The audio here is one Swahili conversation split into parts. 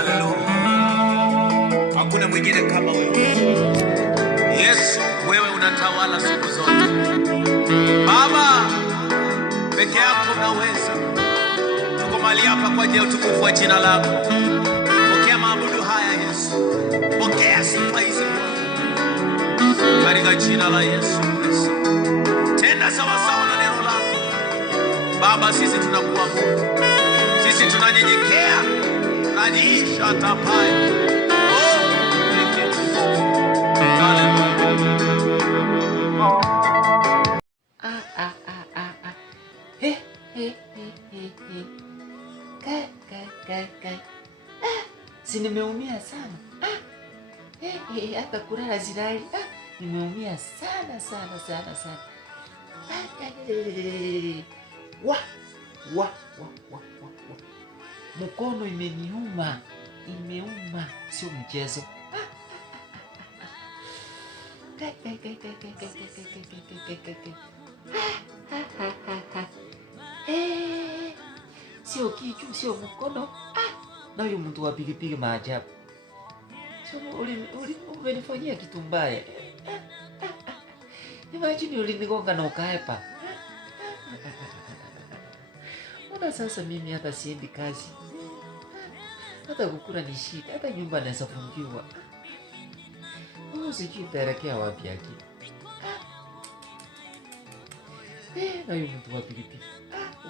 Haleluya. Hakuna mwingine kama wewe. Yesu, wewe unatawala siku zote. Baba, peke yako unaweza. Tuko mahali hapa kwa ajili ya utukufu wa jina lako. Pokea maabudu haya Yesu. Pokea sifa hizi katika jina la Yesu Kristo. Tenda sawa sawa na neno lako. Baba, sisi tunakuabudu. Sisi tunanyenyekea. Radisha tapai. Si nimeumia sana. Hata kulala zilali. Nimeumia sana. Mkono imeniuma. Sio mchezo. Sio kichwa, sio mkono. Na huyu mtu wa pilipili maajabu. Sio umenifanyia kitu mbaya. Imagine ulinigonga na ukaepa. Mbona sasa mimi hata siendi kazi? Hata kukula ni shida, hata nyumba naweza fungiwa. Sijui nitaelekea wapi akili. Na huyu mtu wa pilipili.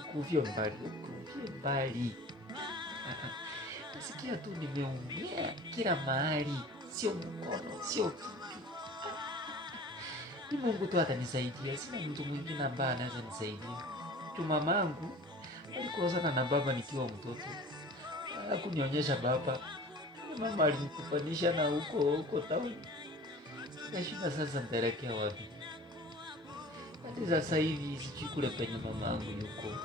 Ukuvyo mbali. Nasikia tu nimeumia kila mahali. Sio mkono, sio kitu. Ni Mungu tu atanisaidia. Sina mtu mwingine ambaye anaweza nisaidia. Tu mamangu alikosana na baba nikiwa mtoto. Hakunionyesha baba. Mama alinikufanisha na huko town. Nashinda sasa nitaelekea wapi? Hadi sasa hivi sijui kule penye mamangu yuko.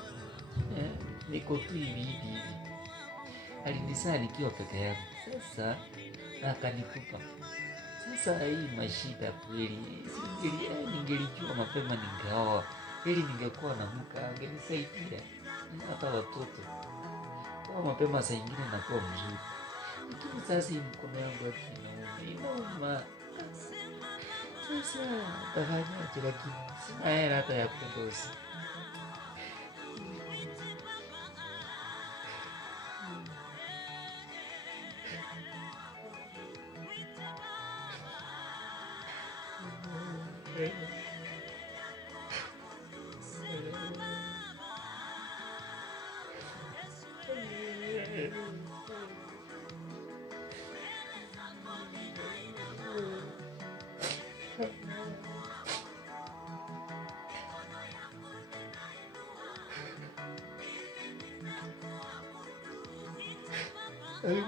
Niko tu hivi. Alinizaa nikiwa peke yangu. Sasa akanitupa. Sasa hii mashida kweli. Ningelijua mapema ningeoa. Ili ningekuwa na mke angenisaidia. Hata watoto. Kwa mapema saa nyingine nakuwa mzuri. Lakini sasa hii mkono yangu inauma. Sasa tafanyaje lakini sina hela hata ya kudosi.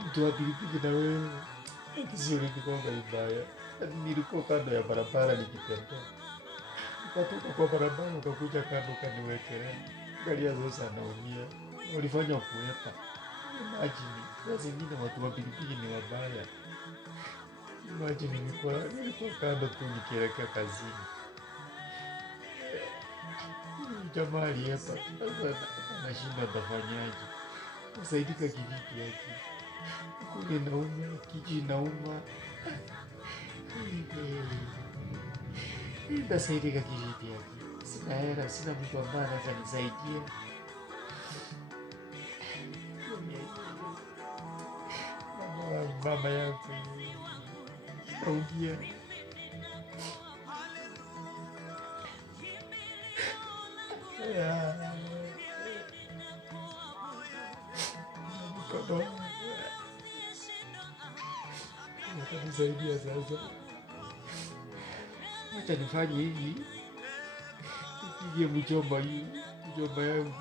Mtu wa pilipili na wewe. Kizuri nikonga ibaya. Nilikuwa kando ya barabara nikitembea. Nikatoka kwa barabara ukakuja kando kaniwekelea. Angalia sasa naumia. Walifanya kuepa. Imagine, saa zingine watu wa pilipili ni wabaya. Imagine nilikuwa kando tu nikielekea kazini. Jamaa aliepa. Sasa nashinda nitafanyaje? Nasaidika kivipi yake? Kule nauma, kiji nauma. Nasaidika kivipi yake? Sina hela, sina mtu ambaye anaweza nisaidia. Mama yangu naumia. Nisaidia sasa. Acha nifanye hivi. Nipigie mjomba yangu.